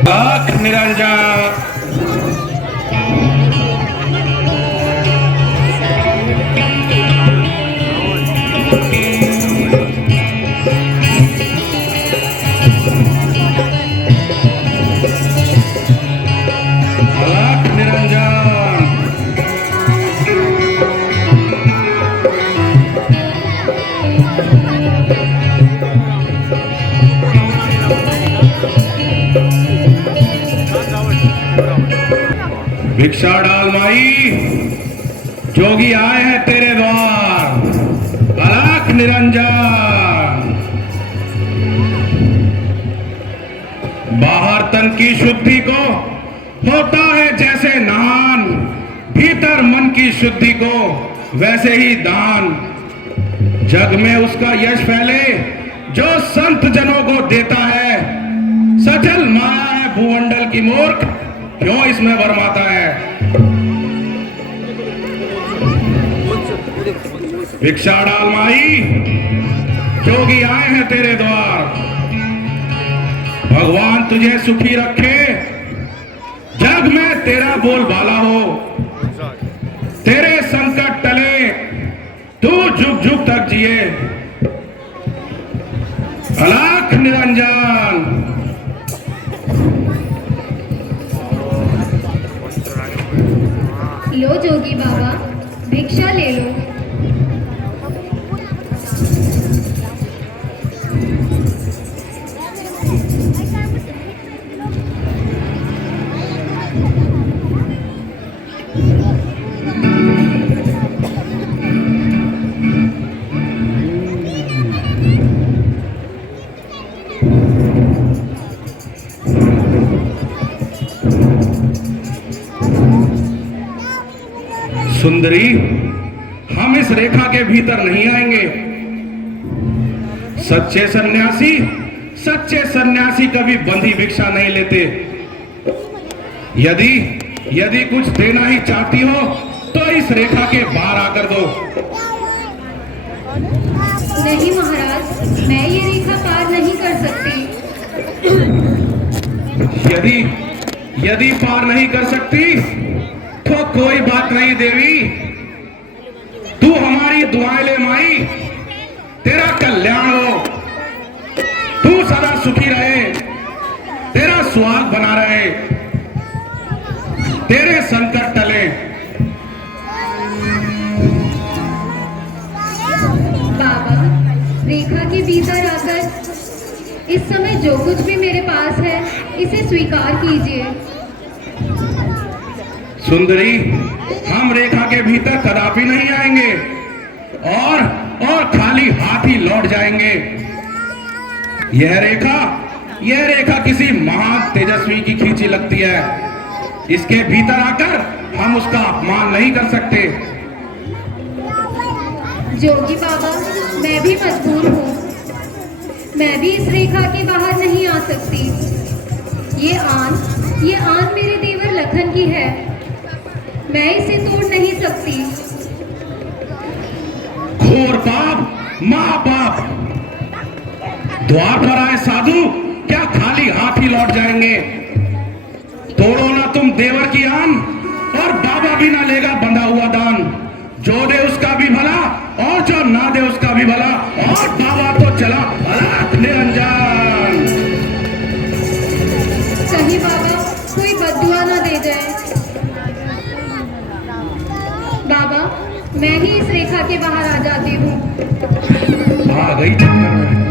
लाख निरंजन। लाख निरंजन। भिक्षा डाल माई, जोगी आए हैं तेरे द्वार। अलख निरंजन। बाहर तन की शुद्धि को होता है जैसे नहान, भीतर मन की शुद्धि को वैसे ही दान। जग में उसका यश फैले जो संत जनों को देता है। सचल माया है भूमंडल की मूर्ख, क्यों इसमें भरमाता है। भिक्षा डाल माई, जोगी आए हैं तेरे द्वार। भगवान तुझे सुखी रखे, जग में तेरा बोलबाला हो। तेरे संकट टले, तू जुग जुग तक जिए। अलख निरंजन। लो जोगी बाबा, भिक्षा ले लो। सुंदरी, हम इस रेखा के भीतर नहीं आएंगे। सच्चे सन्यासी कभी बंधी भिक्षा नहीं लेते। यदि कुछ देना ही चाहती हो तो इस रेखा के बाहर आकर दो। नहीं महाराज, मैं ये रेखा पार नहीं कर सकती। यदि पार नहीं कर सकती तो कोई बात नहीं देवी, तू हमारी दुआएं ले माई। तेरा कल्याण हो, तू सदा सुखी रहे, तेरा सुहाग बना रहे, तेरे संकट टले। बाबा, रेखा के भीतर आकर इस समय जो कुछ भी मेरे पास है इसे स्वीकार कीजिए। सुंदरी, हम रेखा के भीतर कदापि नहीं आएंगे और खाली हाथ ही लौट जाएंगे। यह रेखा किसी महान तेजस्वी की खींची लगती है। इसके भीतर आकर हम उसका अपमान नहीं कर सकते। जोगी बाबा, मैं भी मजबूर हूँ। मैं भी इस रेखा के बाहर नहीं आ सकती। ये आन मेरे देवर लखन की है। मैं इसे तोड़ नहीं सकती। घोर पाप, महापाप। द्वार पर आए साधु क्या खाली हाथ ही लौट जाएंगे। तोड़ो ना तुम देवर की आन, और बाबा भी ना लेगा बंधा हुआ दान। जो दे उसका भी भला और जो ना दे उसका भी भला, और बाबा तो चला अलख निरंजन। कहीं बाबा कोई बद्दुआ ना दे जाए। बाबा, मैं ही इस रेखा के बाहर आ जाती हूँ। आ गई चक्कर में।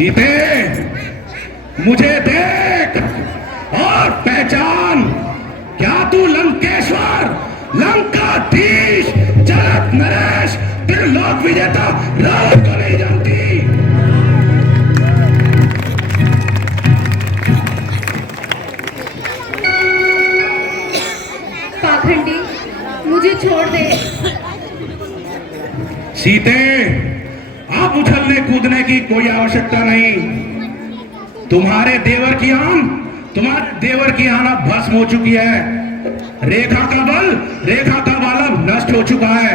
सीते, मुझे देख और पहचान। क्या तू लंकेश्वर, लंकाधीश, जगत नरेश, त्रिलोक विजेता रावण को नहीं जानती? पाखंडी, मुझे छोड़ दे। सीते, अब उछलने कूदने की कोई आवश्यकता नहीं। तुम्हारे देवर की आन अब भस्म हो चुकी है। रेखा का बल अब नष्ट हो चुका है।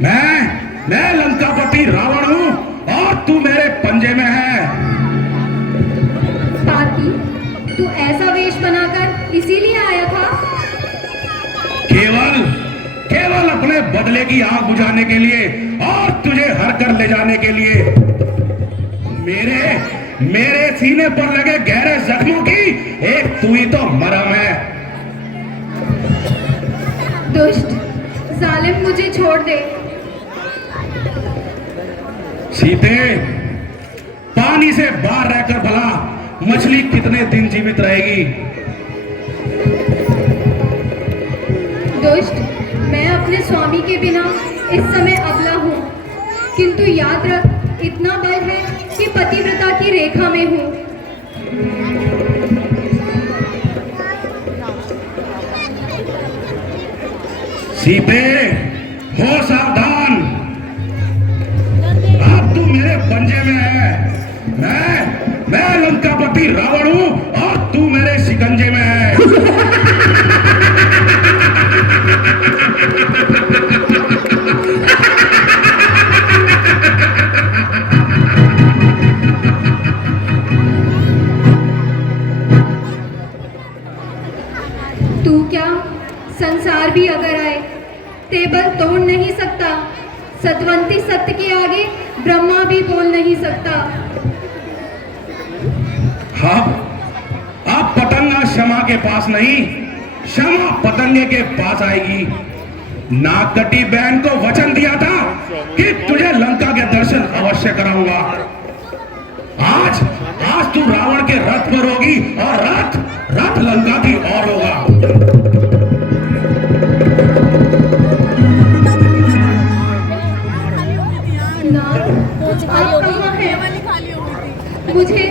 मैं लंकापति रावण हूं और तू मेरे पंजे में है। पापी, तू ऐसा वेश बनाकर इसीलिए आया था? केवल अपने बदले की आग बुझाने के लिए और तुझे हर कर ले जाने के लिए। मेरे सीने पर लगे गहरे जख्मों की एक तू ही तो मरहम है। दुष्ट, जालिम, मुझे छोड़ दे। सीते, पानी से बाहर रहकर भला मछली कितने दिन जीवित रहेगी? दुष्ट, मैं अपने स्वामी के बिना इस समय अबला हूँ, किंतु याद रख, इतना बल है कि पतिव्रता की रेखा में हूँ। सीते, हो सावधान, अब तू मेरे पंजे में है। मैं लंकापति रावण हूं और तू मेरे शिकंजे में है। तू क्या, संसार भी अगर आए तेबल तोड़ नहीं सकता। सतवंती सत्य के आगे ब्रह्मा भी बोल नहीं सकता। हाँ, अब पतंगा क्षमा के पास नहीं, क्षमा पतंगे के पास आएगी। नागकटी बहन को वचन दिया था कि तुझे लंका के दर्शन अवश्य कराऊंगा। आज तू रावण के रथ पर होगी और रथ लंका की ओर होगा। आप कहाँ हैं? मुझे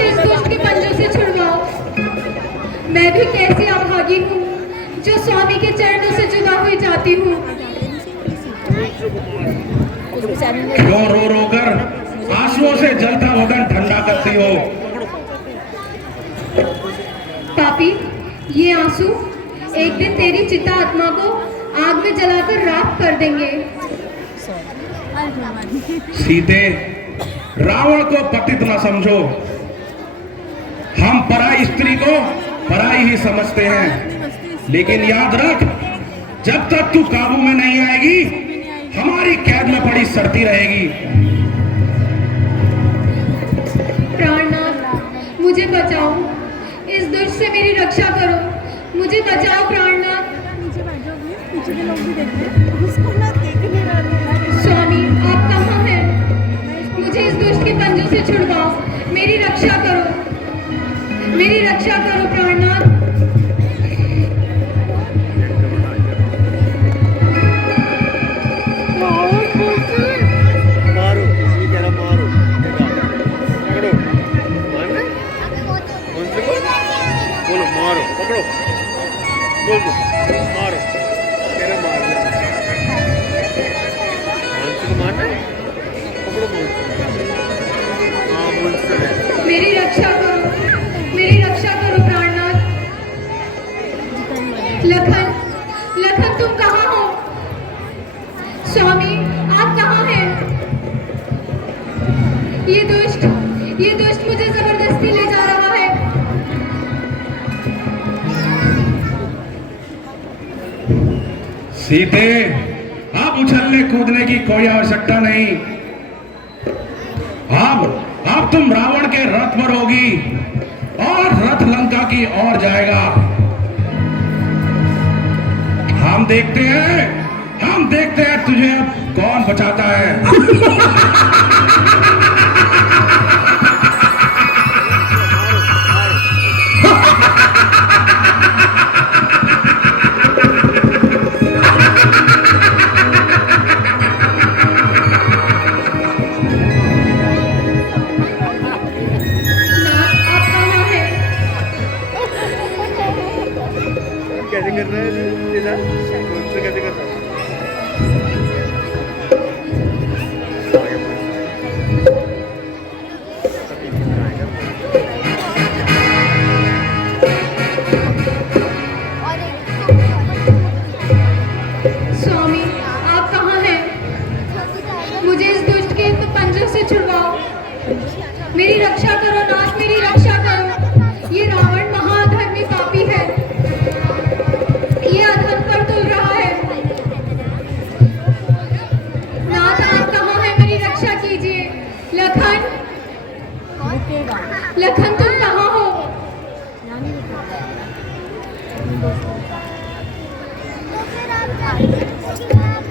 इस दुष्ट के पंजों से छुड़वाओ। मैं भी कैसी अभागी हूँ जो स्वामी के चरणों से जुदा हुई जाती हूँ। क्यों रो कर आंसुओं से जलता बदन ठंडा करती हो? पापी, ये आंसू एक दिन तेरी चिता आत्मा को आग में जलाकर राख कर देंगे। सीते, रावण को पतित न समझो। हम पराई स्त्री को पराई ही समझते हैं, लेकिन याद रख, जब तक तू काबू में नहीं आएगी, हमारी कैद में पड़ी सड़ती रहेगी। प्राणनाथ, मुझे बचाओ। इस दुष्ट से मेरी रक्षा करो। मुझे बचाओ प्राणनाथ। स्वामी, आप कहाँ हैं? मुझे इस दुष्ट के पंजों से छुड़वाओ। मेरी रक्षा करो। मेरी रक्षा करो प्राणनाथ। मारो, ये जरा मारो, पकड़ो, मारना? बोलो मारो, पकड़ो, बोल दो, मारो, तेरा मारना, मानसी को मारना है? पकड़ो मानसी, हाँ मानसी। मेरी रक्षा करो प्राणनाथ। लखन, तुम कहाँ हो? स्वामी, आप कहाँ हैं? ये दुष्ट मुझे जबरदस्ती ले जा रहा है। सीते, अब उछलने कूदने की कोई आवश्यकता नहीं। अब तुम रावण के रथ पर होगी और रथ लंका की ओर जाएगा। हम देखते हैं हम देखते हैं तुझे अब कौन बचाता है। नाथ आप कहाँ हैं? कैसे कर रहा है इधर मुझसे कैसे कर रहा है स्वामी आप कहाँ हैं? मुझे इस दुष्ट के पंजों से छुड़वाओ। मेरी रक्षा करो नाथ, मेरी रक्षा करो। ये रावण महाअधर्मी पापी है। ये अधर्म पर तुल रहा है। नाथ आप कहाँ हैं? मेरी रक्षा कीजिए। लखन, लखन तुम कहाँ हो? तो फिर आप